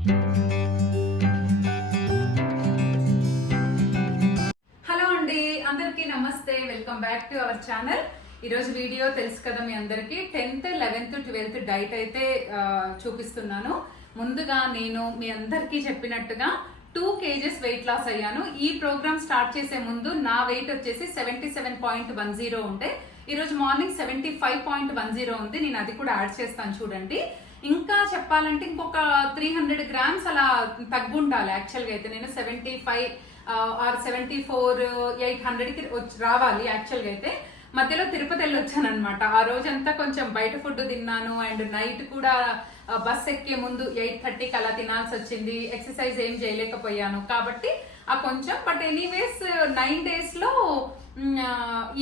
Hello అండి, అందరికీ నమస్తే. Welcome back to our channel. ఈరోజు వీడియో తెలుసు కదా మీ అందరికీ, 10th, 11th, 12th డైట్ అయితే చూపిస్తున్నాను. ముందుగా నేను మీ అందరికీ చెప్పినట్టుగా 2 kgs వెయిట్ లాస్ అయ్యాను. ఈ ప్రోగ్రామ్ స్టార్ట్ చేసే ముందు నా వెయిట్ వచ్చేసి 77.10 ఉంటే ఈరోజు మార్నింగ్ 75.10 ఉంది. నేను అది కూడా యాడ్ చేస్తాను చూడండి. ఇంకా చెప్పాలంటే ఇంకొక 300 grams అలా తగ్గుండాలి. యాక్చువల్గా అయితే నేను 75 ఆర్ 74, 800కి రావాలి. యాక్చువల్గా అయితే మధ్యలో తిరుపతి వెళ్ళి వచ్చాను అనమాట. ఆ రోజంతా కొంచెం బయట ఫుడ్ తిన్నాను అండ్ నైట్ కూడా బస్ ఎక్కే ముందు 8:30కి అలా తినాల్సి వచ్చింది. ఎక్సర్సైజ్ ఏం చేయలేకపోయాను కాబట్టి ఆ కొంచెం, బట్ ఎనీవేస్ 9 days లో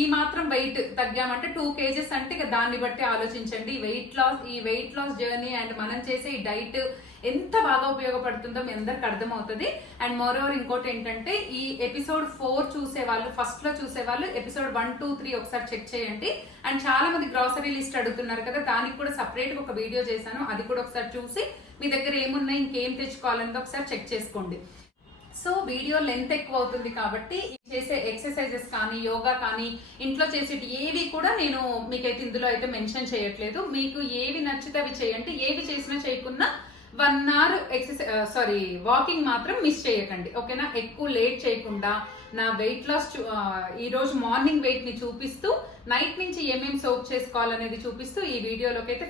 ఈ మాత్రం వెయిట్ తగ్గామంటే 2 kgs అంటే ఇక దాన్ని బట్టి ఆలోచించండి. ఈ వెయిట్ లాస్ జర్నీ అండ్ మనం చేసే ఈ డైట్ ఎంత బాగా ఉపయోగపడుతుందో మీ అందరికి అర్థమవుతుంది. అండ్ మోరోవర్ ఇంకోటి ఏంటంటే, ఈ ఎపిసోడ్ 4 చూసేవాళ్ళు, ఫస్ట్ లో చూసేవాళ్ళు ఎపిసోడ్ 1, 2, 3 ఒకసారి చెక్ చేయండి. అండ్ చాలా మంది గ్రాసరీ లిస్ట్ అడుగుతున్నారు కదా, దానికి కూడా సపరేట్ గా ఒక వీడియో చేశాను. అది కూడా ఒకసారి చూసి మీ దగ్గర ఏమున్నాయి, ఇంకేం తెచ్చుకోవాలని ఒకసారి చెక్ చేసుకోండి. సో వీడియో లెంత్ ఎక్కువ అవుతుంది కాబట్టి చేసే ఎక్సర్సైజెస్ కానీ, యోగా కానీ, ఇంట్లో చేసేటి ఏవి కూడా నేను మీకైతే ఇందులో అయితే మెన్షన్ చేయట్లేదు. మీకు ఏవి నచ్చితే అవి చేయండి. ఏవి చేసినా చేయకున్నా 1 hour వాకింగ్ మాత్రం మిస్ చేయకండి, ఓకేనా? ఎక్కువ లేట్ చేయకుండా నా వెయిట్ లాస్ ఈ రోజు మార్నింగ్ వెయిట్ ని చూపిస్తూ, నైట్ నుంచి ఏమేమి సోప్ చేసుకోవాలనేది చూపిస్తూ ఈ వీడియోలోకి అయితే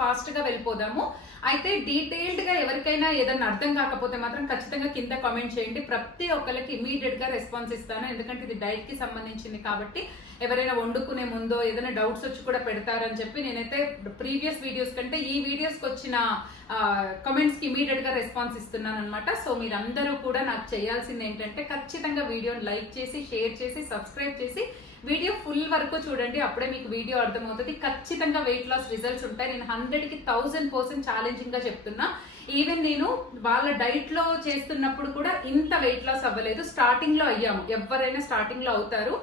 ఫాస్ట్ గా వెళ్ళిపోదాము. అయితే డీటెయిల్డ్ గా ఎవరికైనా ఏదైనా అర్థం కాకపోతే మాత్రం ఖచ్చితంగా కింద కామెంట్ చేయండి. ప్రతి ఒక్కరికి ఇమీడియట్ గా రెస్పాన్స్ ఇస్తాను, ఎందుకంటే ఇది డైట్ కి సంబంధించింది కాబట్టి. ఎవరైనా వండుకునే ముందో ఏదైనా డౌట్స్ వచ్చి కూడా పెడతారని చెప్పి నేనైతే ప్రీవియస్ వీడియోస్ కంటే ఈ వీడియోస్కి వచ్చిన కమెంట్స్ కి ఇమీడియట్ గా రెస్పాన్స్ ఇస్తున్నాను అనమాట. సో మీరందరూ కూడా నాకు చేయాల్సింది ఏంటంటే, ఖచ్చితంగా వీడియోని లైక్ చేసి, షేర్ చేసి, సబ్స్క్రైబ్ చేసి వీడియో ఫుల్ వరకు చూడండి. అప్పుడే మీకు వీడియో అర్థమవుతుంది. ఖచ్చితంగా వెయిట్ లాస్ రిజల్ట్స్ ఉంటాయి. నేను 100కి 1000% ఛాలెంజింగ్ గా చెప్తున్నా. ఈవెన్ నేను వాళ్ళ డైట్ లో చేస్తున్నప్పుడు కూడా ఇంత వెయిట్ లాస్ అవ్వలేదు. స్టార్టింగ్ లో అయ్యాము, ఎవరైనా స్టార్టింగ్ లో అవుతారు.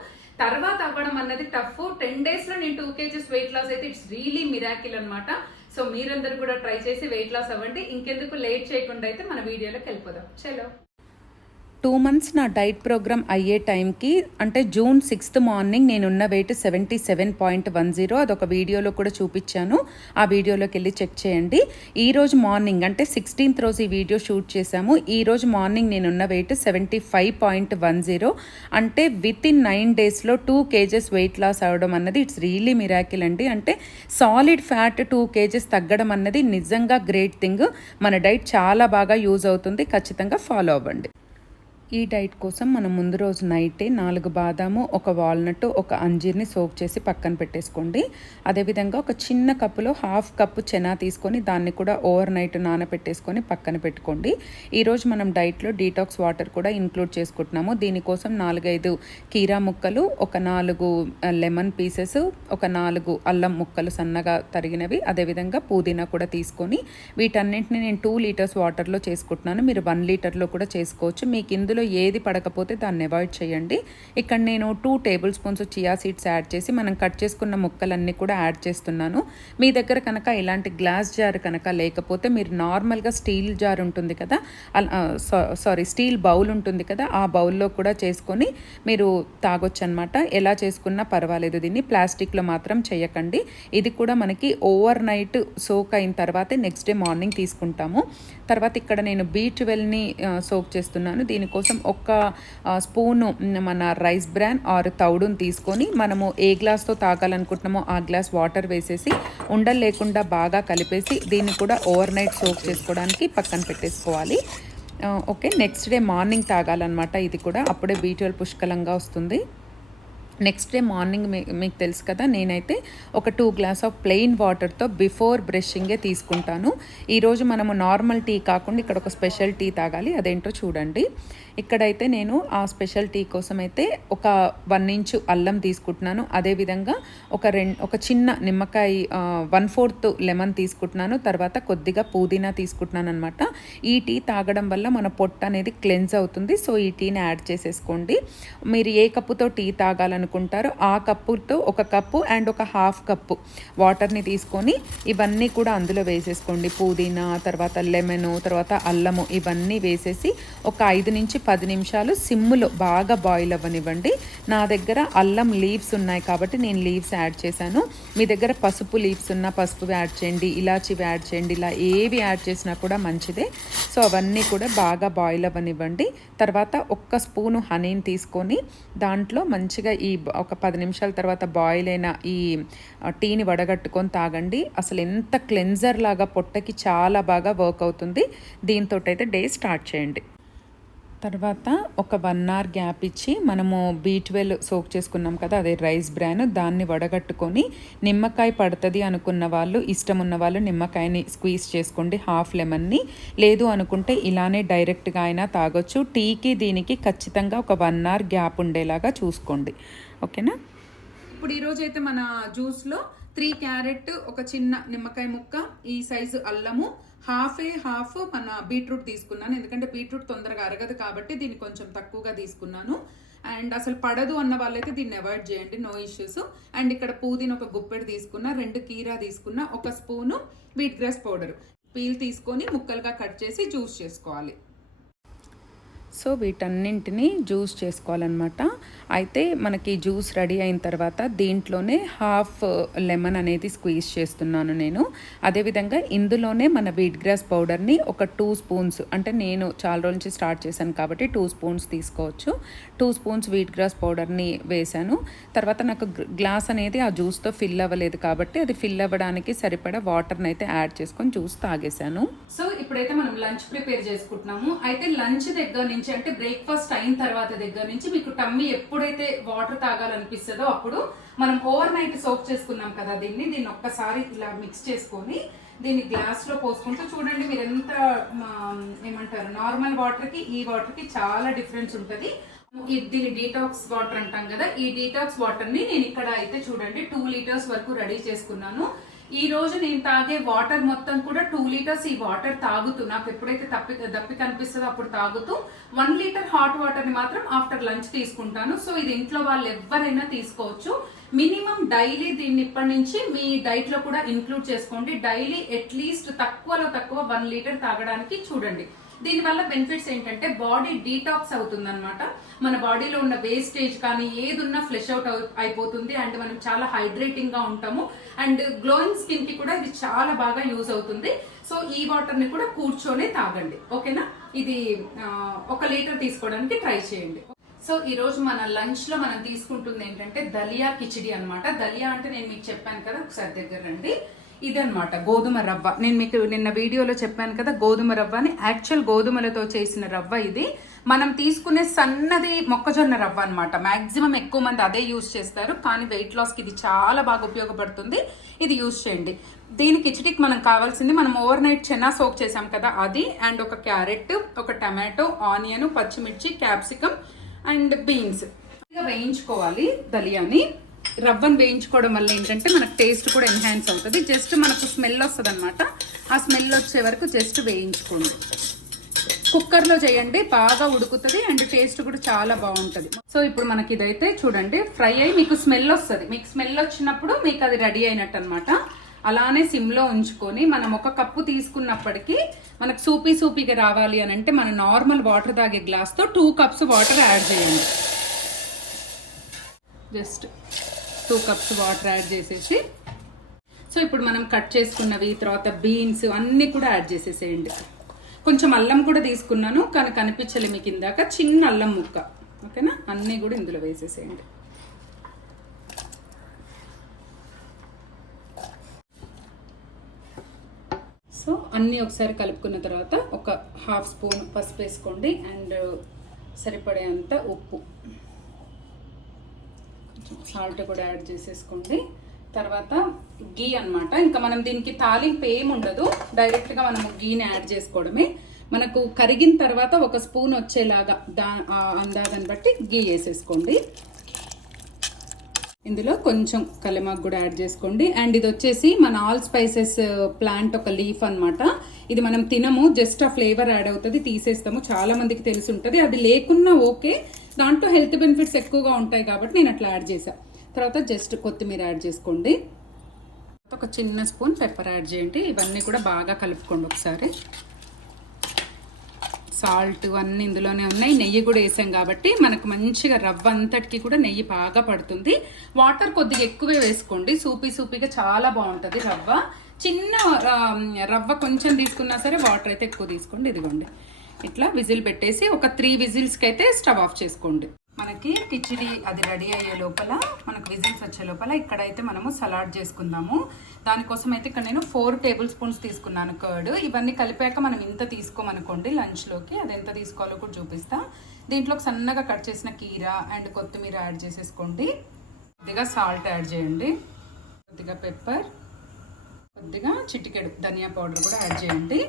తర్వాత అవ్వడం అన్నది టఫ్. 10 days లో నేను 2 kgs వెయిట్ లాస్ అయితే ఇట్స్ రియలీ మిరాకిల్ అనమాట. సో మీరందరూ కూడా ట్రై చేసి వెయిట్ లాస్ అవ్వండి. ఇంకెందుకు లేట్ చేయకుండా అయితే మన వీడియోలోకి వెళ్ళిపోదాం. చలో. 2 months నా డైట్ ప్రోగ్రామ్ అయ్యే టైంకి, అంటే June 6th మార్నింగ్ నేనున్న వెయిట్ 77.10. అదొక వీడియోలో కూడా చూపించాను. ఆ వీడియోలోకి వెళ్ళి చెక్ చేయండి. ఈ రోజు మార్నింగ్ అంటే 16th రోజు ఈ వీడియో షూట్ చేశాము. ఈ రోజు మార్నింగ్ నేనున్న వెయిట్ 75.10. అంటే విత్ ఇన్ 9 daysలో 2 kgs వెయిట్ లాస్ అవ్వడం అన్నది ఇట్స్ రియలీ మిరాకిల్ అండి. అంటే సాలిడ్ ఫ్యాట్ 2 kgs తగ్గడం అన్నది నిజంగా గ్రేట్ థింగ్. మన డైట్ చాలా బాగా యూజ్ అవుతుంది. ఖచ్చితంగా ఫాలో అవ్వండి. ఈ డైట్ కోసం మనం ముందు రోజు నైటే 4 బాదాము, 1 వాల్నట్, 1 అంజీర్ని సోక్ చేసి పక్కన పెట్టేసుకోండి. అదేవిధంగా ఒక చిన్న కప్పులో 1/2 కప్పు చెనా తీసుకొని దాన్ని కూడా ఓవర్ నైట్ నానబెట్టేసుకొని పక్కన పెట్టుకోండి. ఈరోజు మనం డైట్లో డీటాక్స్ వాటర్ కూడా ఇంక్లూడ్ చేసుకుంటున్నాము. దీనికోసం 4-5 కీరా ముక్కలు, ఒక 4 లెమన్ పీసెస్, ఒక 4 అల్లం ముక్కలు సన్నగా తరిగినవి, అదేవిధంగా పుదీనా కూడా తీసుకొని వీటన్నింటిని నేను 2 liters వాటర్లో చేసుకుంటున్నాను. మీరు 1 literలో కూడా చేసుకోవచ్చు. మీకు ఇందులో ఏది పడకపోతే దాన్ని అవాయిడ్ చేయండి. ఇక్కడ నేను 2 tablespoons చియా సీడ్స్ యాడ్ చేసి మనం కట్ చేసుకున్న ముక్కలన్నీ కూడా యాడ్ చేస్తున్నాను. మీ దగ్గర కనుక ఇలాంటి గ్లాస్ జార్ కనుక లేకపోతే మీరు నార్మల్గా స్టీల్ జార్ ఉంటుంది కదా, స్టీల్ బౌల్ ఉంటుంది కదా, ఆ బౌల్లో కూడా చేసుకొని మీరు తాగొచ్చు అనమాట. ఎలా చేసుకున్నా పర్వాలేదు. దీన్ని ప్లాస్టిక్లో మాత్రం చేయకండి. ఇది కూడా మనకి ఓవర్ నైట్ సోక్ అయిన తర్వాతే నెక్స్ట్ డే మార్నింగ్ తీసుకుంటాము. తర్వాత ఇక్కడ నేను B12ని సోక్ చేస్తున్నాను. దీనికోసం 1 స్పూను మన రైస్ బ్రాన్ ఆర్ తౌడుని తీసుకొని మనము ఏ గ్లాస్తో తాగాలనుకుంటున్నామో ఆ గ్లాస్ వాటర్ వేసేసి ఉండలు లేకుండా బాగా కలిపేసి దీన్ని కూడా ఓవర్ నైట్ సోక్ చేసుకోవడానికి పక్కన పెట్టేసుకోవాలి. ఓకే, నెక్స్ట్ డే మార్నింగ్ తాగాలన్నమాట. ఇది కూడా అప్పుడే B12 పుష్కలంగా వస్తుంది. నెక్స్ట్ డే మార్నింగ్ మీకు తెలుసు కదా, నేనైతే ఒక 2 గ్లాస్ ఆఫ్ ప్లెయిన్ వాటర్తో బిఫోర్ బ్రషింగే తీసుకుంటాను. ఈరోజు మనము నార్మల్ టీ కాకుండా ఇక్కడ ఒక స్పెషల్ టీ తాగాలి. అదేంటో చూడండి. ఇక్కడైతే నేను ఆ స్పెషల్ టీ కోసం అయితే ఒక 1 inch అల్లం తీసుకుంటున్నాను. అదేవిధంగా ఒక చిన్న నిమ్మకాయ 1/4 లెమన్ తీసుకుంటున్నాను. తర్వాత కొద్దిగా పుదీనా తీసుకుంటున్నాను అనమాట. ఈ టీ తాగడం వల్ల మన పొట్ట అనేది క్లెన్స్ అవుతుంది. సో ఈ టీని యాడ్ చేసేసుకోండి. మీరు ఏ కప్పుతో టీ తాగాలనుకుంటున్నారో అనుకుంటారో ఆ కప్పుతో ఒక కప్పు అండ్ ఒక హాఫ్ కప్పు వాటర్ని తీసుకొని ఇవన్నీ కూడా అందులో వేసేసుకోండి. పుదీనా, తర్వాత లెమను, తర్వాత అల్లము ఇవన్నీ వేసేసి ఒక 5 నుంచి 10 నిమిషాలు సిమ్లో బాగా బాయిల్ అవ్వనివ్వండి. నా దగ్గర అల్లం లీవ్స్ ఉన్నాయి కాబట్టి నేను లీవ్స్ యాడ్ చేశాను. మీ దగ్గర పసుపు లీవ్స్ ఉన్న పసుపు యాడ్ చేయండి, ఇలాచి యాడ్ చేయండి, ఇలా ఏవి యాడ్ చేసినా కూడా మంచిదే. సో అవన్నీ కూడా బాగా బాయిల్ అవ్వనివ్వండి. తర్వాత ఒక్క స్పూను హనీని తీసుకొని దాంట్లో మంచిగా ఈ ఒక 10 నిమిషాల తర్వాత బాయిల్ అయిన ఈ టీని వడగట్టుకొని తాగండి. అసలు ఎంత క్లెన్జర్ లాగా పొట్టకి చాలా బాగా వర్క్ అవుతుంది. దీంతో అయితే డే స్టార్ట్ చేయండి. తర్వాత ఒక 1 అవర్ గ్యాప్ ఇచ్చి మనము B12 సోక్ చేసుకున్నాం కదా, అదే రైస్ బ్రాన్, దాన్ని వడగట్టుకొని నిమ్మకాయ పడుతుంది అనుకున్న వాళ్ళు, ఇష్టం ఉన్న వాళ్ళు నిమ్మకాయని స్క్వీజ్ చేసుకోండి, హాఫ్ లెమన్ని. లేదు అనుకుంటే ఇలానే డైరెక్ట్గా అయినా తాగొచ్చు. టీకి దీనికి ఖచ్చితంగా ఒక 1 అవర్ గ్యాప్ ఉండేలాగా చూసుకోండి. ఓకేనా? ఇప్పుడు ఈరోజు అయితే మన జ్యూస్లో 3 క్యారెట్, ఒక చిన్న నిమ్మకాయ ముక్క, ఈ సైజు అల్లము, హాఫ్ మన బీట్రూట్ తీసుకున్నాను. ఎందుకంటే బీట్రూట్ తొందరగా అరగదు కాబట్టి దీన్ని కొంచెం తక్కువగా తీసుకున్నాను. అండ్ అసలు పడదు అన్న వాళ్ళైతే దీన్ని అవాయిడ్ చేయండి, నో ఇష్యూస్. అండ్ ఇక్కడ పుదీనా ఒక గుప్పెడు తీసుకున్నా, 2 కీరా తీసుకున్నా, 1 spoon wheat grass powder, peel తీసుకొని ముక్కలుగా కట్ చేసి జ్యూస్ చేసుకోవాలి. సో వీటన్నింటినీ జ్యూస్ చేసుకోవాలన్నమాట. అయితే మనకి జ్యూస్ రెడీ అయిన తర్వాత దీంట్లోనే హాఫ్ లెమన్ అనేది స్క్వీజ్ చేస్తున్నాను నేను. అదేవిధంగా ఇందులోనే మన వీట్ గ్రాస్ పౌడర్ని ఒక 2 స్పూన్స్, అంటే నేను చాలా రోజుల నుంచి స్టార్ట్ చేశాను కాబట్టి 2 స్పూన్స్ తీసుకోవచ్చు. 2 స్పూన్స్ వీట్ గ్రాస్ పౌడర్ని వేశాను. తర్వాత నాకు గ్లాస్ అనేది ఆ జ్యూస్తో ఫిల్ అవ్వలేదు కాబట్టి అది ఫిల్ అవ్వడానికి సరిపడా వాటర్ని అయితే యాడ్ చేసుకొని జ్యూస్ తాగేశాను. సో ఇప్పుడైతే మనం లంచ్ ప్రిపేర్ చేసుకుంటున్నాము. అయితే లంచ్ దగ్గర నుంచి, అంటే బ్రేక్ఫాస్ట్ అయిన తర్వాత దగ్గర నుంచి మీకు టమ్మీ ఎప్పుడైతే వాటర్ తాగాలనిపిస్తుందో అప్పుడు మనం ఓవర్ నైట్ సోక్ చేసుకున్నాం కదా దీన్ని ఒక్కసారి ఇలా మిక్స్ చేసుకొని దీన్ని గ్లాస్ లో పోసుకుంటూ చూడండి. మీరు ఎంత ఏమంటారు, నార్మల్ వాటర్ కి ఈ వాటర్ కి చాలా డిఫరెన్స్ ఉంటుంది. దీని డీటాక్స్ వాటర్ అంటాం కదా, ఈ డీటాక్స్ వాటర్ ని నేను ఇక్కడ అయితే చూడండి 2 లీటర్స్ వరకు రెడీ చేసుకున్నాను. ఈ రోజు నేను తాగే వాటర్ మొత్తం కూడా 2 లీటర్స్ ఈ వాటర్ తాగుతూ, నాకు ఎప్పుడైతే దప్పి కనిపిస్తుందో అప్పుడు తాగుతూ 1 లీటర్ హాట్ వాటర్ ని మాత్రం ఆఫ్టర్ లంచ్ తీసుకుంటాను. సో ఇది ఇంట్లో వాళ్ళు ఎవరైనా తీసుకోవచ్చు. మినిమం డైలీ దీన్ని ఇప్పటి నుంచి మీ డైట్ లో కూడా ఇంక్లూడ్ చేసుకోండి. డైలీ అట్లీస్ట్ తక్కువలో తక్కువ 1 లీటర్ తాగడానికి చూడండి. దీనివల్ల బెనిఫిట్స్ ఏంటంటే బాడీ డీటాక్స్ అవుతుంది అనమాట. మన బాడీలో ఉన్న వేస్టేజ్ కానీ ఏది ఉన్నా ఫ్లెష్ అవుట్ అయిపోతుంది. అండ్ మనం చాలా హైడ్రేటింగ్ గా ఉంటాము. అండ్ గ్లోయింగ్ స్కిన్ కి కూడా ఇది చాలా బాగా యూజ్ అవుతుంది. సో ఈ వాటర్ ని కూడా కూర్చొని తాగండి. ఓకేనా? ఇది 1 లీటర్ తీసుకోవడానికి ట్రై చేయండి. సో ఈ రోజు మన లంచ్ లో మనం తీసుకుంటుంది ఏంటంటే దలియా కిచిడి అనమాట. దలియా అంటే నేను మీకు చెప్పాను కదా, ఒకసారి దగ్గర రండి. ఇదనమాట గోధుమ రవ్వ. నేను మీకు నిన్న వీడియోలో చెప్పాను కదా, గోధుమ రవ్వని, యాక్చువల్ గోధుమలతో చేసిన రవ్వ ఇది. మనం తీసుకునే సన్నది మొక్కజొన్న రవ్వ అనమాట. మాక్సిమం ఎక్కువ మంది అదే యూజ్ చేస్తారు, కానీ వెయిట్ లాస్కి ఇది చాలా బాగా ఉపయోగపడుతుంది. ఇది యూజ్ చేయండి. దీని కిచిడికి మనం కావాల్సింది, మనం ఓవర్ నైట్ చెన్నా సోక్ చేసాం కదా అది, అండ్ ఒక క్యారెట్, ఒక టమాటో, ఆనియన్, పచ్చిమిర్చి, క్యాప్సికమ్ అండ్ బీన్స్ వేయించుకోవాలి. దలియాని రవ్వను వేయించుకోవడం వల్ల ఏంటంటే మనకు టేస్ట్ కూడా ఎన్హాన్స్ అవుతుంది. జస్ట్ మనకు స్మెల్ వస్తుంది అనమాట. ఆ స్మెల్ వచ్చే వరకు జస్ట్ వేయించుకోండి. కుక్కర్లో చేయండి, బాగా ఉడుకుతుంది అండ్ టేస్ట్ కూడా చాలా బాగుంటుంది. సో ఇప్పుడు మనకి ఇదైతే చూడండి ఫ్రై అయ్యి మీకు స్మెల్ వస్తుంది. మీకు స్మెల్ వచ్చినప్పుడు మీకు అది రెడీ అయినట్టు అనమాట. అలానే సిమ్లో ఉంచుకొని మనం 1 కప్పు తీసుకున్నప్పటికీ మనకు సూపీగా రావాలి అని అంటే మన నార్మల్ వాటర్ తాగే గ్లాస్తో 2 కప్స్ వాటర్ యాడ్ చేయండి. జస్ట్ 2 కప్స్ వాటర్ యాడ్ చేసేసి, సో ఇప్పుడు మనం కట్ చేసుకున్నవి, తర్వాత బీన్స్ అన్నీ కూడా యాడ్ చేసేసేయండి. కొంచెం అల్లం కూడా తీసుకున్నాను కానీ కనిపించలే మీకు ఇందాక, చిన్న అల్లం ముక్క. ఓకేనా? అన్నీ కూడా ఇందులో వేసేసేయండి. సో అన్నీ ఒకసారి కలుపుకున్న తర్వాత ఒక 1/2 స్పూన్ పసుపు వేసుకోండి అండ్ సరిపడేంత ఉప్పు, సాల్ట్ కూడా యాడ్ చేసేసుకోండి. తర్వాత గీ అన్నమాట. ఇంకా మనం దీనికి తాలింపు ఏమి ఉండదు, డైరెక్ట్గా మనము గీని యాడ్ చేసుకోవడమే. మనకు కరిగిన తర్వాత 1 స్పూన్ వచ్చేలాగా అందాజని బట్టి గీ వేసేసుకోండి. ఇందులో కొంచెం కలమాకు కూడా యాడ్ చేసుకోండి. అండ్ ఇది వచ్చేసి మన ఆల్ స్పైసెస్ ప్లాంట్ ఒక లీఫ్ అన్నమాట. ఇది మనం తినము, జస్ట్ ఆ ఫ్లేవర్ యాడ్ అవుతుంది, తీసేస్తాము. చాలా మందికి తెలిసి ఉంటుంది. అది లేకున్నా ఓకే, దాంట్లో హెల్త్ బెనిఫిట్స్ ఎక్కువగా ఉంటాయి కాబట్టి నేను అట్లా యాడ్ చేశాను. తర్వాత జస్ట్ కొత్తిమీర యాడ్ చేసుకోండి. ఒక చిన్న స్పూన్ పెప్పర్ యాడ్ చేయండి. ఇవన్నీ కూడా బాగా కలుపుకోండి ఒకసారి. సాల్ట్ అన్నీ ఇందులోనే ఉన్నాయి. నెయ్యి కూడా వేసాం కాబట్టి మనకు మంచిగా రవ్వ అంతటికి కూడా నెయ్యి బాగా పడుతుంది. వాటర్ కొద్దిగా ఎక్కువే వేసుకోండి, సూపీగా చాలా బాగుంటుంది రవ్వ. చిన్న రవ్వ కొంచెం తీసుకున్నా సరే వాటర్ అయితే ఎక్కువ తీసుకోండి. ఇదిగోండి ఇట్లా విజిల్ పెట్టేసి ఒక 3 విజిల్స్కి అయితే స్టవ్ ఆఫ్ చేసుకోండి. మనకి కిచిడి అది రెడీ అయ్యే లోపల, మనకు విజిల్స్ వచ్చే లోపల ఇక్కడైతే మనము సలాడ్ చేసుకుందాము. దానికోసం అయితే ఇక్కడ నేను 4 టేబుల్ స్పూన్స్ తీసుకున్నాను కర్డ్. ఇవన్నీ కలిపాక మనం ఇంత తీసుకోమనుకోండి లంచ్లోకి, అది ఎంత తీసుకోవాలో కూడా చూపిస్తా. దీంట్లోకి సన్నగా కట్ చేసిన కీరా అండ్ కొత్తిమీర యాడ్ చేసేసుకోండి. కొద్దిగా సాల్ట్ యాడ్ చేయండి, కొద్దిగా పెప్పర్, కొద్దిగా చిటికెడు ధనియా పౌడర్ కూడా యాడ్ చేయండి.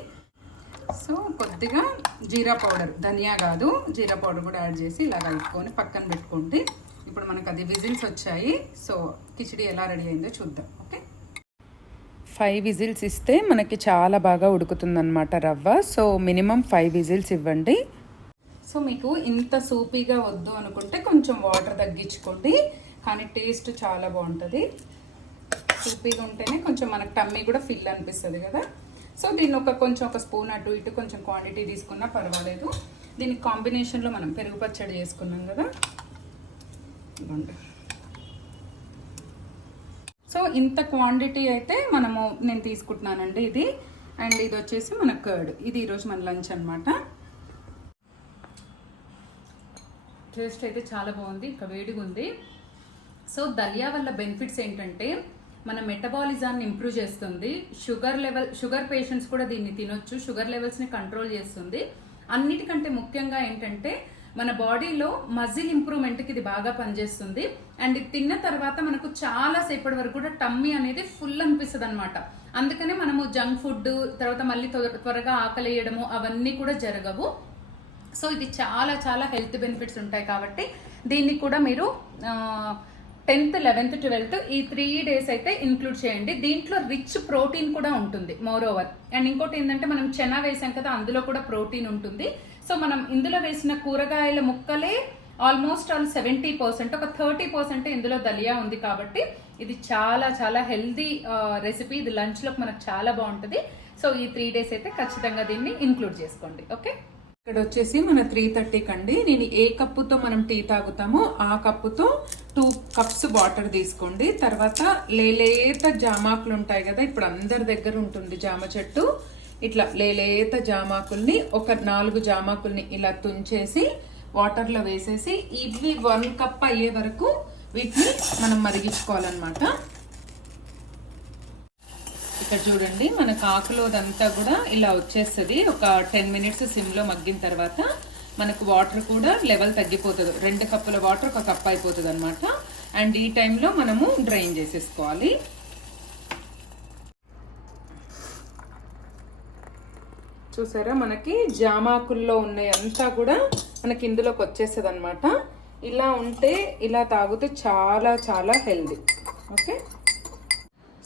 సో కొద్దిగా జీరా పౌడర్, ధనియా కాదు జీరా పౌడర్ కూడా యాడ్ చేసి ఇలా కలుపుకొని పక్కన పెట్టుకోండి. ఇప్పుడు మనకు అది విజిల్స్ వచ్చాయి. సో కిచిడి ఎలా రెడీ అయిందో చూద్దాం. ఓకే, 5 విజిల్స్ ఇస్తే మనకి చాలా బాగా ఉడుకుతుందన్నమాట రవ్వ. సో మినిమం 5 విజిల్స్ ఇవ్వండి. సో మీకు ఇంత సూపీగా వద్దు అనుకుంటే కొంచెం వాటర్ తగ్గించుకోండి, కానీ టేస్ట్ చాలా బాగుంటుంది. సూపీగా ఉంటేనే కొంచెం మనకు టమ్మీ కూడా ఫిల్ అనిపిస్తుంది కదా. సో దీన్ని ఒక స్పూన్ అటు ఇటు కొంచెం క్వాంటిటీ తీసుకున్నా పర్వాలేదు. దీనికి కాంబినేషన్లో మనం పెరుగు పచ్చడి చేసుకున్నాం కదా. సో ఇంత క్వాంటిటీ అయితే నేను తీసుకుంటున్నానండి ఇది. అండ్ ఇది వచ్చేసి మన కర్డ్. ఇది ఈరోజు మన లంచ్ అనమాట. టేస్ట్ అయితే చాలా బాగుంది, ఇంకా వేడిగా ఉంది. సో దలియా వల్ల బెనిఫిట్స్ ఏంటంటే మన మెటబాలిజాన్ని ఇంప్రూవ్ చేస్తుంది. షుగర్ పేషెంట్స్ కూడా దీన్ని తినొచ్చు. షుగర్ లెవెల్స్ని కంట్రోల్ చేస్తుంది. అన్నిటికంటే ముఖ్యంగా ఏంటంటే మన బాడీలో మజిల్ ఇంప్రూవ్మెంట్కి ఇది బాగా పనిచేస్తుంది. అండ్ ఇది తిన్న తర్వాత మనకు చాలా సేపటి వరకు కూడా టమ్మీ అనేది ఫుల్ అనిపిస్తుంది అనమాట. అందుకనే మనము జంక్ ఫుడ్ తర్వాత మళ్ళీ త్వరగా ఆకలేయడము అవన్నీ కూడా జరగవు. సో ఇది చాలా చాలా హెల్త్ బెనిఫిట్స్ ఉంటాయి కాబట్టి దీన్ని కూడా మీరు 10th, 11th, 12th ఈ 3 days అయితే ఇంక్లూడ్ చేయండి. దీంట్లో రిచ్ ప్రోటీన్ కూడా ఉంటుంది మోర్ ఓవర్. అండ్ ఇంకోటి ఏంటంటే మనం చెనా వేసాం కదా, అందులో కూడా ప్రోటీన్ ఉంటుంది. సో మనం ఇందులో వేసిన కూరగాయల ముక్కలే ఆల్మోస్ట్ 70%, ఒక 30% ఇందులో దలియా ఉంది కాబట్టి ఇది చాలా చాలా హెల్దీ రెసిపీ. ఇది లంచ్లోకి మనకు చాలా బాగుంటుంది. సో ఈ 3 days అయితే ఖచ్చితంగా దీన్ని ఇంక్లూడ్ చేసుకోండి. ఓకే, ఇక్కడ వచ్చేసి మన 3:30 అండి. నేను ఏ కప్పుతో మనం టీ తాగుతామో ఆ కప్పుతో 2 cups వాటర్ తీసుకోండి. తర్వాత లేలేత జామాకులు ఉంటాయి కదా, ఇప్పుడు అందరి దగ్గర ఉంటుంది జామ చెట్టు. ఇట్లా లేలేత జామాకుల్ని ఒక 4 జామాకుల్ని ఇలా తుంచేసి వాటర్లో వేసేసి ఇవి 1 cup అయ్యే వరకు వీటిని మనం మరిగించుకోవాలన్నమాట. ఇక్కడ చూడండి మనకు ఆకులోదంతా కూడా ఇలా వచ్చేస్తుంది. ఒక 10 minutes సిమ్లో మగ్గిన తర్వాత మనకు వాటర్ కూడా లెవెల్ తగ్గిపోతుంది. 2 కప్పుల వాటర్ 1 కప్ అయిపోతుంది అనమాట. అండ్ ఈ టైంలో మనము డ్రైన్ చేసేసుకోవాలి. చూసారా మనకి జామాకుల్లో ఉన్నాయి అంతా కూడా మనకి ఇందులోకి వచ్చేస్తుంది అనమాట. ఇలా ఉంటే ఇలా తాగితే చాలా చాలా healthy. Okay,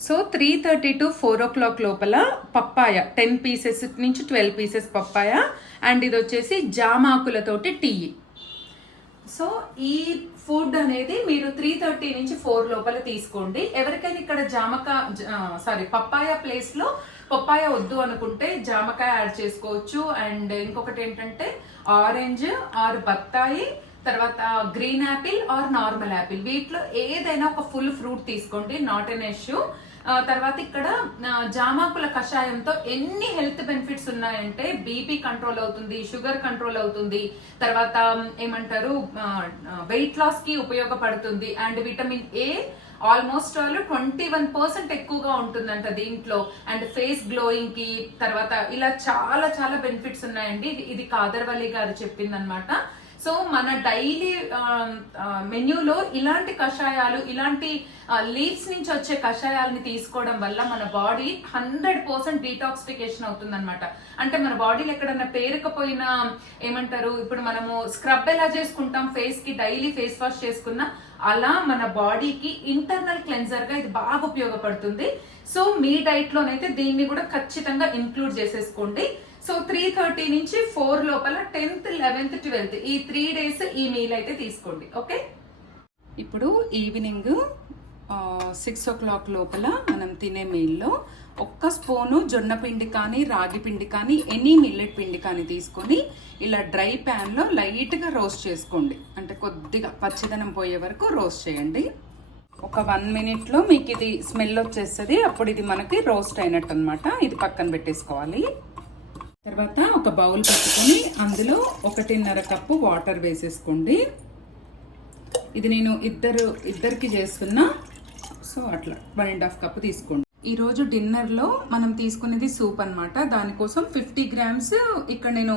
so 3:30 to 4 o'clock లోపల పప్పాయ 10 pieces నుంచి 12 pieces పప్పాయ. అండ్ ఇది వచ్చేసి జామాకులతోటి టీ. సో ఈ ఫుడ్ అనేది మీరు 3:30 నుంచి 4 లోపల తీసుకోండి. ఎవరికైనా ఇక్కడ పప్పాయ ప్లేస్లో పప్పాయ వద్దు అనుకుంటే జామకాయ యాడ్ చేసుకోవచ్చు. అండ్ ఇంకొకటి ఏంటంటే ఆరెంజ్ ఆర్ బత్తాయి, తర్వాత green apple or normal apple, వీటిలో ఏదైనా ఒక ఫుల్ ఫ్రూట్ తీసుకోండి, నాట్ ఎన్ ఇష్యూ. తర్వాత ఇక్కడ జామాకుల కషాయంతో ఎన్ని హెల్త్ బెనిఫిట్స్ ఉన్నాయంటే బీపీ కంట్రోల్ అవుతుంది, షుగర్ కంట్రోల్ అవుతుంది, తర్వాత ఏమంటారు వెయిట్ లాస్ కి ఉపయోగపడుతుంది. అండ్ విటమిన్ ఏ ఆల్మోస్ట్ 21% ఎక్కువగా ఉంటుందంట దీంట్లో. అండ్ ఫేస్ గ్లోయింగ్ కి తర్వాత ఇలా చాలా చాలా బెనిఫిట్స్ ఉన్నాయండి. ఇది కాదర్వల్లి గారు చెప్పింది అనమాట. సో మన డైలీ మెన్యూలో ఇలాంటి కషాయాలు, ఇలాంటి లీవ్స్ నుంచి వచ్చే కషాయాలని తీసుకోవడం వల్ల మన బాడీ 100% డీటాక్సిఫికేషన్ అవుతుంది అనమాట. అంటే మన బాడీలో ఎక్కడన్నా పేరుకపోయినా ఏమంటారు, ఇప్పుడు మనము స్క్రబ్ ఎలా చేసుకుంటాం ఫేస్ కి, డైలీ ఫేస్ వాష్ చేసుకున్నా, అలా మన బాడీకి ఇంటర్నల్ క్లెన్జర్ గా ఇది బాగా ఉపయోగపడుతుంది. సో మీ డైట్ లోనైతే దీన్ని కూడా ఖచ్చితంగా ఇంక్లూడ్ చేసేసుకోండి. సో 3:30 నుంచి 4 లోపల 10th, 11th, 12th ఈ 3 days ఈ మీల్ అయితే తీసుకోండి. ఓకే, ఇప్పుడు ఈవినింగ్ 6 o'clock లోపల మనం తినే మీల్లో 1 స్పూను జొన్న పిండి కానీ, రాగి పిండి కానీ, ఎనీ మిల్లెట్ పిండి కానీ తీసుకొని ఇలా డ్రై ప్యాన్లో లైట్గా రోస్ట్ చేసుకోండి. అంటే కొద్దిగా పచ్చిదనం పోయే వరకు రోస్ట్ చేయండి. ఒక 1 minute మీకు ఇది స్మెల్ వచ్చేస్తుంది. అప్పుడు ఇది మనకి రోస్ట్ అయినట్టు అనమాట. ఇది పక్కన పెట్టేసుకోవాలి. తర్వాత ఒక బౌల్ పెట్టుకొని అందులో 1.5 కప్పు వాటర్ వేసేసుకోండి. ఇది నేను ఇద్దరికి చేస్తున్నా, సో అట్లా 1.5 కప్పు తీసుకోండి. ఈరోజు డిన్నర్లో మనం తీసుకునేది సూప్ అనమాట. దానికోసం 50 grams ఇక్కడ నేను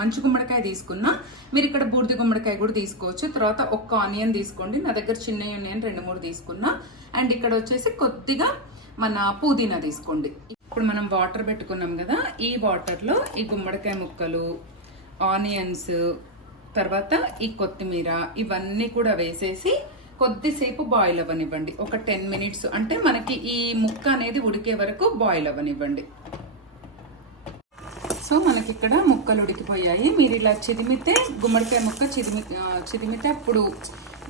మంచి గుమ్మడికాయ తీసుకున్నా. మీరు ఇక్కడ బూడిద గుమ్మడికాయ కూడా తీసుకోవచ్చు. తర్వాత 1 ఆనియన్ తీసుకోండి. నా దగ్గర చిన్న ఆనియన్ 2-3 తీసుకున్నా. అండ్ ఇక్కడ వచ్చేసి కొద్దిగా మన పుదీనా తీసుకోండి. ఇప్పుడు మనం వాటర్ పెట్టుకున్నాం కదా, ఈ వాటర్లో ఈ గుమ్మడికాయ ముక్కలు, ఆనియన్స్, తర్వాత ఈ కొత్తిమీర ఇవన్నీ కూడా వేసేసి కొద్దిసేపు బాయిల్ అవ్వనివ్వండి. ఒక 10 minutes, అంటే మనకి ఈ ముక్క అనేది ఉడికే వరకు బాయిల్ అవ్వనివ్వండి. సో మనకి ఇక్కడ ముక్కలు ఉడికిపోయాయి. మీరు ఇలా చిదిమితే, గుమ్మడికాయ ముక్క చిదిమితే అప్పుడు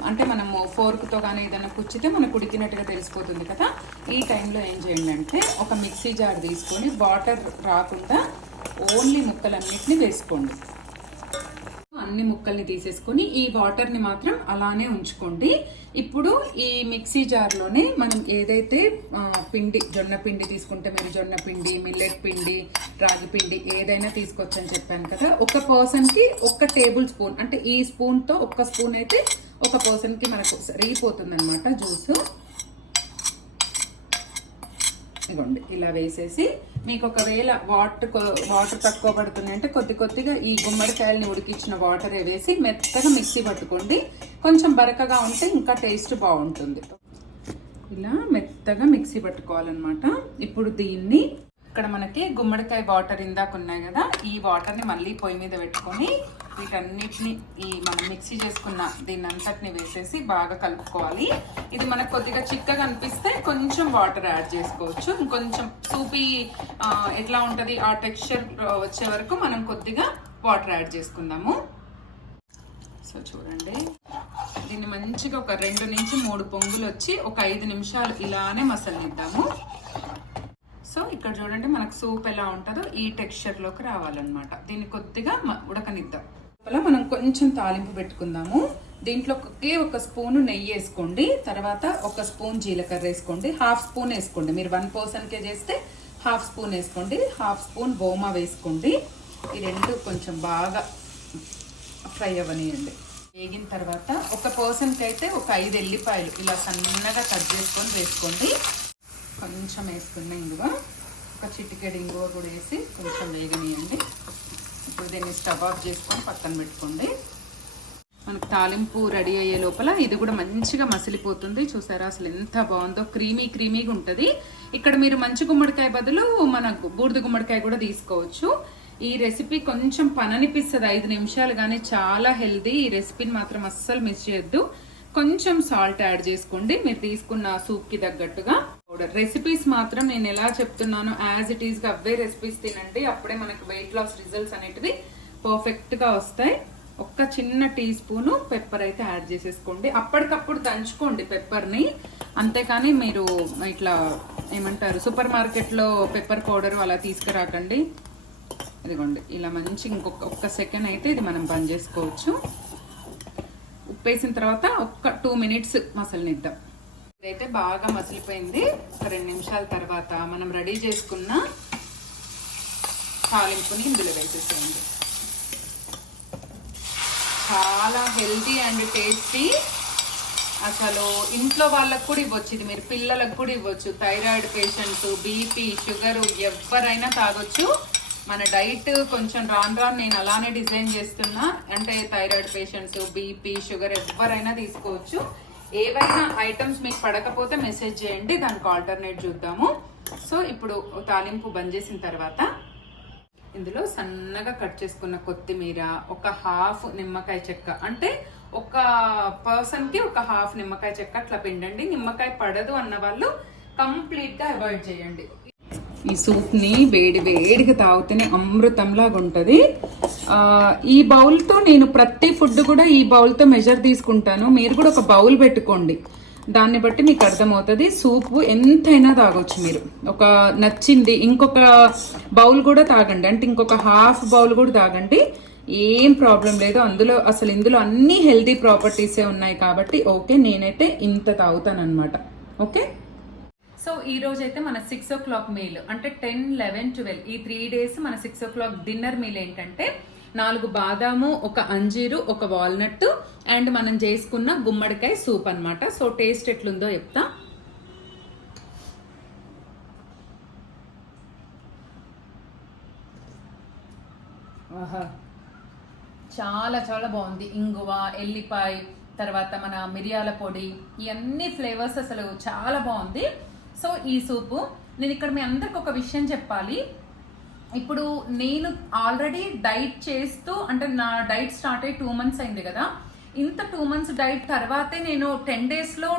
అంటే మనము ఫోర్క్తో కానీ ఏదైనా కుచ్చితే మనకు ఉడికినట్టుగా తెలిసిపోతుంది కదా. ఈ టైంలో ఏం చేయండి అంటే ఒక మిక్సీ జార్ తీసుకొని వాటర్ రాకుండా ఓన్లీ ముక్కలన్నిటిని వేసుకోండి. అన్ని ముక్కల్ని తీసేసుకొని ఈ వాటర్ని మాత్రం అలానే ఉంచుకోండి. ఇప్పుడు ఈ మిక్సీ జార్లోనే మనం ఏదైతే పిండి, జొన్న పిండి తీసుకుంటే మీరు జొన్న పిండి, మిల్లెట్ పిండి, రాగి పిండి ఏదైనా తీసుకోవచ్చని చెప్పాను కదా. ఒక పర్సన్కి 1 టేబుల్ స్పూన్, అంటే ఈ స్పూన్తో 1 స్పూన్ అయితే ఒక పర్సన్కి మనకు సరిపోతుంది అనమాట జ్యూస్. ఇదిగోండి ఇలా వేసేసి, మీకు ఒకవేళ వాటర్ తక్కువ పడుతుంది అంటే కొద్దిగా ఈ గుమ్మడికాయలని ఉడికించిన వాటర్ వేసి మెత్తగా మిక్సీ పట్టుకోండి. కొంచెం బరకగా ఉంటే ఇంకా టేస్ట్ బాగుంటుంది. ఇలా మెత్తగా మిక్సీ పట్టుకోవాలన్నమాట. ఇప్పుడు దీన్ని ఇక్కడ మనకి గుమ్మడికాయ వాటర్ ఇందాక ఉన్నాయి కదా, ఈ వాటర్ని మళ్ళీ పొయ్యి మీద పెట్టుకొని వీటన్నిటిని ఈ మనం మిక్సీ చేసుకున్న దీన్ని అంతటిని వేసేసి బాగా కలుపుకోవాలి. ఇది మనకు కొద్దిగా చిక్కగా అనిపిస్తే కొంచెం వాటర్ యాడ్ చేసుకోవచ్చు. ఇంకొంచెం సూపీ ఎట్లా ఉంటుంది ఆ టెక్స్చర్ వచ్చే వరకు మనం కొద్దిగా వాటర్ యాడ్ చేసుకుందాము. సో చూడండి, దీన్ని మంచిగా ఒక 2 నుంచి 3 పొంగులు వచ్చి ఒక 5 నిమిషాలు ఇలానే మసలనిద్దాము. సో ఇక్కడ చూడండి మనకు సూప్ ఎలా ఉంటుందో ఈ టెక్స్చర్లోకి రావాలన్నమాట. దీన్ని కొద్దిగా ఉడకనిద్దాం. అలా మనం కొంచెం తాలింపు పెట్టుకుందాము. దీంట్లో 1 స్పూను నెయ్యి వేసుకోండి. తర్వాత 1 స్పూన్ జీలకర్ర వేసుకోండి. 1/2 స్పూన్ వేసుకోండి. మీరు 1 పర్సన్కే చేస్తే 1/2 స్పూన్ వేసుకోండి. 1/2 స్పూన్ వోమా వేసుకోండి. ఈ 2 కొంచెం బాగా ఫ్రై అవ్వనియండి. వేగిన తర్వాత 1 పర్సన్కి అయితే ఒక 5 ఎల్లిపాయలు ఇలా సన్నగా కట్ చేసుకొని వేసుకోండి. కొంచెం వేసుకున్న ఇంగువ, ఒక చిటికెడు ఇంగువ కూడా వేసి కొంచెం వేగనియండి. ఇప్పుడు దీన్ని స్టవ్ ఆఫ్ చేసుకొని పక్కన పెట్టుకోండి. మనకు తాలింపు రెడీ అయ్యే లోపల ఇది కూడా మంచిగా మసిలిపోతుంది. చూసారా అసలు ఎంత బాగుందో, క్రీమీగా ఉంటుంది. ఇక్కడ మీరు మంచి గుమ్మడికాయ బదులు మన బూడిద గుమ్మడికాయ కూడా తీసుకోవచ్చు. ఈ రెసిపీ కొంచెం పననిపిస్తుంది 5 నిమిషాలు, కానీ చాలా హెల్దీ. ఈ రెసిపీని మాత్రం అస్సలు మిస్ చేయొద్దు. కొంచెం సాల్ట్ యాడ్ చేసుకోండి మీరు తీసుకున్న సూప్కి తగ్గట్టుగా. రెసిపీస్ మాత్రం నేను ఎలా చెప్తున్నానో యాజ్ ఇట్ ఈస్గా అవే రెసిపీస్ తినండి. అప్పుడే మనకు వెయిట్ లాస్ రిజల్ట్స్ అనేటివి పర్ఫెక్ట్గా వస్తాయి. 1 చిన్న టీ స్పూను పెప్పర్ అయితే యాడ్ చేసేసుకోండి. అప్పటికప్పుడు దంచుకోండి పెప్పర్ని, అంతేకాని మీరు ఇట్లా ఏమంటారు సూపర్ మార్కెట్లో పెప్పర్ పౌడర్ అలా తీసుకురాకండి. ఇదిగోండి ఇలా మంచి ఇంకొక సెకండ్ అయితే ఇది మనం బంద్ చేసుకోవచ్చు. ఉప్పు వేసిన తర్వాత 2 minutes మసలనిద్దాం. ఇదైతే బాగా మసిలిపోయింది. 2 నిమిషాల తర్వాత మనం రెడీ చేసుకున్న తాలింపుని ఇందులో వేసేసేయండి. చాలా హెల్తీ అండ్ టేస్టీ. అసలు ఇంట్లో వాళ్ళకు కూడా ఇవ్వచ్చు, ఇది మీరు పిల్లలకు కూడా ఇవ్వచ్చు. థైరాయిడ్ పేషెంట్స్, బీపీ, షుగరు ఎవరైనా తాగొచ్చు. మన డైట్ కొంచెం రాను రాను నేను అలానే డిజైన్ చేస్తున్నా. అంటే థైరాయిడ్ పేషెంట్స్, బీపీ, షుగర్ ఎవరైనా తీసుకోవచ్చు. ఏవైనా ఐటమ్స్ మీకు పడకపోతే మెసేజ్ చేయండి, దానికి ఆల్టర్నేట్ చూద్దాము. సో ఇప్పుడు తాలింపు బంద్ చేసిన తర్వాత ఇందులో సన్నగా కట్ చేసుకున్న కొత్తిమీర, ఒక హాఫ్ నిమ్మకాయ చెక్క, అంటే ఒక పర్సన్ కి ఒక హాఫ్ నిమ్మకాయ చెక్క అట్లా పిండండి. నిమ్మకాయ పడదు అన్న వాళ్ళు కంప్లీట్ గా అవాయిడ్ చేయండి. ఈ సూప్ ని వేడి వేడిగా తాగితేనే అమృతంలాగా ఉంటది. ఈ బౌల్ తో నేను ప్రతి ఫుడ్ కూడా ఈ బౌల్ తో మెజర్ తీసుకుంటాను. మీరు కూడా ఒక బౌల్ పెట్టుకోండి, దాన్ని బట్టి మీకు అర్థమవుతుంది. సూప్ ఎంతైనా తాగొచ్చు మీరు. ఒక నచ్చింది ఇంకొక బౌల్ కూడా తాగండి, అంటే ఇంకొక హాఫ్ బౌల్ కూడా తాగండి, ఏం ప్రాబ్లం లేదు. ఇందులో అన్ని హెల్తీ ప్రాపర్టీసే ఉన్నాయి కాబట్టి ఓకే, నేనైతే ఇంత తాగుతాను అనమాట. ఓకే, సో ఈ రోజు అయితే మన 6 o'clock మీల్, అంటే 10, 11, 12 ఈ 3 days మన 6 o'clock డిన్నర్ మీల్ ఏంటంటే 4 బాదాము, ఒక అంజీరు, ఒక వాల్నట్ అండ్ మనం చేసుకున్న గుమ్మడికాయ సూప్ అన్నమాట. సో టేస్ట్ ఎట్లుందో చెప్తా. చాలా చాలా బాగుంది. ఇంగువ, ఎల్లిపాయ, తర్వాత మన మిరియాల పొడి, ఇవన్నీ ఫ్లేవర్స్ అసలు చాలా బాగుంది. సో ఈ సూపు నేను ఇక్కడ మీ అందరికి ఒక విషయం చెప్పాలి. ఇప్పుడు నేను ఆల్రెడీ డైట్ చేస్తూ, అంటే నా డైట్ స్టార్ట్ అయ్యి 2 months అయింది కదా. ఇంత 2 months డైట్ తర్వాతే నేను 10 daysలో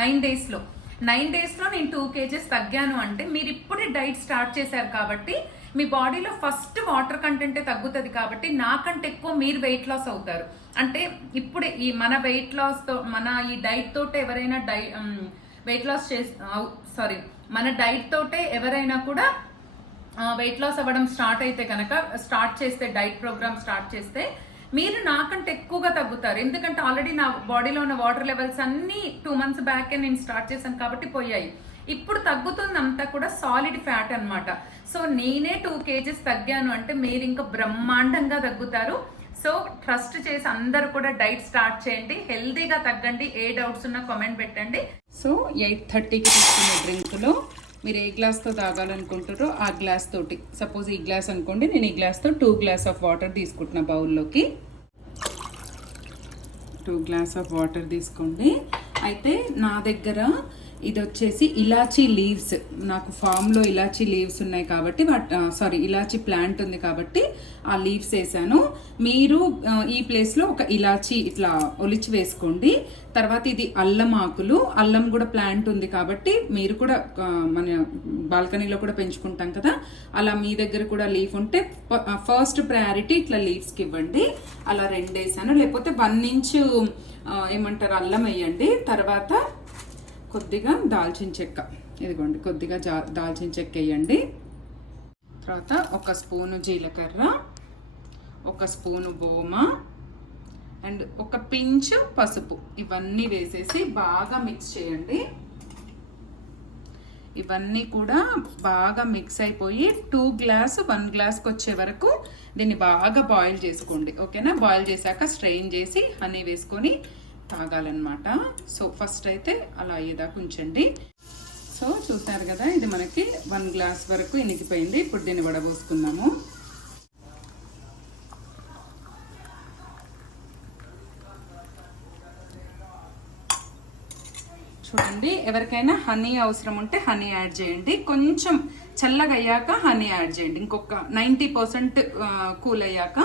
9 daysలో నేను 2 kgs తగ్గాను. అంటే మీరు ఇప్పుడే డైట్ స్టార్ట్ చేశారు కాబట్టి మీ బాడీలో ఫస్ట్ వాటర్ కంటెంటే తగ్గుతుంది కాబట్టి నాకంటే ఎక్కువ మీరు వెయిట్ లాస్ అవుతారు. అంటే ఇప్పుడే ఈ మన వెయిట్ లాస్ తో, మన ఈ డైట్ తోటే ఎవరైనా వెయిట్ లాస్ మన డైట్ తోటే ఎవరైనా కూడా వెయిట్ లాస్ అవ్వడం స్టార్ట్ అయితే కనుక, స్టార్ట్ చేస్తే డైట్ ప్రోగ్రామ్ స్టార్ట్ చేస్తే మీరు నాకంటే ఎక్కువగా తగ్గుతారు. ఎందుకంటే ఆల్రెడీ నా బాడీలో ఉన్న వాటర్ లెవెల్స్ అన్ని 2 months బ్యాకే నేను స్టార్ట్ చేశాను కాబట్టి పోయాయి. ఇప్పుడు తగ్గుతుంది అంతా కూడా సాలిడ్ ఫ్యాట్ అన్నమాట. సో నేనే 2 kgs తగ్గాను అంటే మీరు ఇంకా బ్రహ్మాండంగా తగ్గుతారు. సో ట్రస్ట్ చేసి అందరూ కూడా డైట్ స్టార్ట్ చేయండి, హెల్దీగా తగ్గండి. ఏ డౌట్స్ ఉన్నా కామెంట్ పెట్టండి. సో 8:30కి తీసుకునే డ్రింక్లో మీరు ఏ గ్లాస్తో తాగాలనుకుంటారో ఆ గ్లాస్ తోటి, సపోజ్ ఈ గ్లాస్ అనుకోండి, నేను ఈ గ్లాస్తో 2 glasses ఆఫ్ వాటర్ తీసుకుంటున్నా. బౌల్లోకి 2 glasses ఆఫ్ వాటర్ తీసుకోండి. అయితే నా దగ్గర ఇది వచ్చేసి ఇలాచీ లీవ్స్, నాకు ఫామ్లో ఇలాచీ లీవ్స్ ఉన్నాయి కాబట్టి ఇలాచీ ప్లాంట్ ఉంది కాబట్టి ఆ లీవ్స్ వేసాను. మీరు ఈ ప్లేస్లో ఒక ఇలాచీ ఇట్లా ఒలిచి వేసుకోండి. తర్వాత ఇది అల్లం ఆకులు, అల్లం కూడా ప్లాంట్ ఉంది కాబట్టి మీరు కూడా మన బాల్కనీలో కూడా పెంచుకుంటాం కదా, అలా మీ దగ్గర కూడా లీఫ్ ఉంటే ఫస్ట్ ప్రయారిటీ ఇట్లా లీవ్స్కి ఇవ్వండి. అలా 2 వేసాను. లేకపోతే 1 inch ఏమంటారు అల్లం వేయండి. తర్వాత కొద్దిగా దాల్చిన చెక్క, ఇదిగోండి కొద్దిగా దాల్చిన చెక్క వేయండి. తర్వాత 1 స్పూను జీలకర్ర, 1 స్పూను ఓమా అండ్ 1 pinch పసుపు, ఇవన్నీ వేసేసి బాగా మిక్స్ చేయండి. ఇవన్నీ కూడా బాగా మిక్స్ అయిపోయి 2 glasses 1 glassకి వచ్చే వరకు దీన్ని బాగా బాయిల్ చేసుకోండి. ఓకేనా? బాయిల్ చేశాక స్ట్రెయిన్ చేసి హనీ వేసుకొని తాగాలన్నమాట. సో ఫస్ట్ అయితే అలా అయ్యేదాకా ఉంచండి. సో చూసారు కదా, ఇది మనకి 1 glass వరకు ఇనికిపోయింది. ఇప్పుడు దీన్ని వడబోసుకుందాము. చూడండి, ఎవరికైనా హనీ అవసరం ఉంటే హనీ యాడ్ చేయండి. కొంచెం చల్లగా అయ్యాక హనీ యాడ్ చేయండి. ఇంకొక 90% కూల్ అయ్యాక.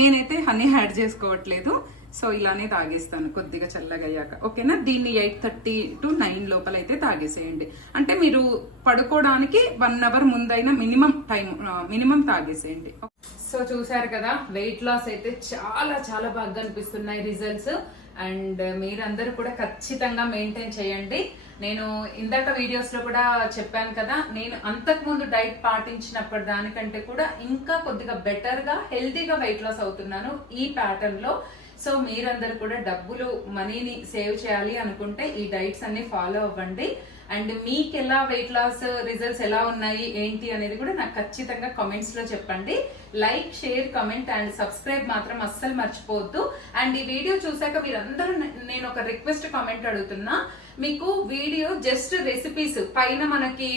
నేనైతే హనీ యాడ్ చేసుకోవట్లేదు, సో ఇలానే తాగేస్తాను కొద్దిగా చల్లగా అయ్యాక. ఓకేనా? దీన్ని 8:30 to 9 లోపల అయితే తాగేసేయండి. అంటే మీరు పడుకోవడానికి 1 hour ముందైనా మినిమం తాగేసేయండి. సో చూసారు కదా, వెయిట్ లాస్ అయితే చాలా చాలా బాగా అనిపిస్తున్నాయి రిజల్ట్స్. అండ్ మీరందరూ కూడా ఖచ్చితంగా మెయింటైన్ చేయండి. నేను ఇందాక వీడియోస్ లో కూడా చెప్పాను కదా, నేను అంతకుముందు డైట్ పాటించినప్పటి దానికంటే కూడా ఇంకా కొద్దిగా బెటర్ గా హెల్తీగా వెయిట్ లాస్ అవుతున్నాను ఈ ప్యాటర్న్ లో. సో మీరందరూ కూడా మనీని సేవ్ చేయాలి అనుకుంటే ఈ డైట్స్ అన్ని ఫాలో అవ్వండి. అండ్ మీకు ఎలా వెయిట్ లాస్ రిజల్ట్స్ ఎలా ఉన్నాయి ఏంటి అనేది కూడా నాకు ఖచ్చితంగా కామెంట్స్ లో చెప్పండి. Like, share, comment and subscribe మాత్రం అస్సలు మర్చిపోవద్దు. అండ్ ఈ వీడియో చూసాక మీరందరూ నేను ఒక రిక్వెస్ట్ కామెంట్ అడుగుతున్నా. మీకు వీడియో జస్ట్ రెసిపీస్ పైన మనకి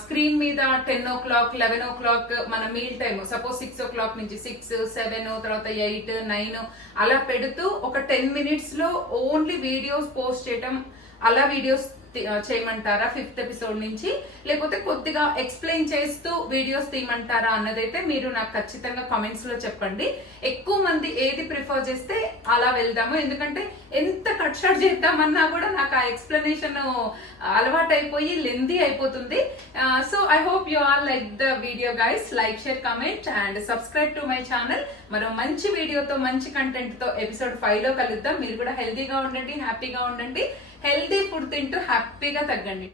స్క్రీన్ మీద 10 o'clock 11 o'clock మన మీల్ టైమ్, సపోజ్ 6 o'clock నుంచి 6, 7 తర్వాత 8, 9 అలా పెడుతూ ఒక 10 minutes లో ఓన్లీ వీడియోస్ పోస్ట్ చేయటం, అలా వీడియోస్ చేయమంటారా 5th ఎపిసోడ్ నుంచి, లేకపోతే కొద్దిగా ఎక్స్ప్లెయిన్ చేస్తూ వీడియోస్ తీయమంటారా అన్నదైతే మీరు నాకు ఖచ్చితంగా కామెంట్స్ లో చెప్పండి. ఎక్కువ మంది ఏది ప్రిఫర్ చేస్తే అలా వెళ్దాము. ఎందుకంటే ఎంత కట్ షాట్ చేద్దామన్నా కూడా నాకు ఆ ఎక్స్ప్లెనేషన్ అలవాటు అయిపోయి లెందీ అయిపోతుంది. So I hope you all like the video guys. Like, share, comment and subscribe to my channel. మరో మంచి వీడియోతో, మంచి కంటెంట్ తో ఎపిసోడ్ 5 లో కలుద్దాం. మీరు కూడా హెల్తీగా ఉండండి, హ్యాపీగా ఉండండి. హెల్తీ ఫుడ్ తింటూ హ్యాపీగా తగ్గండి.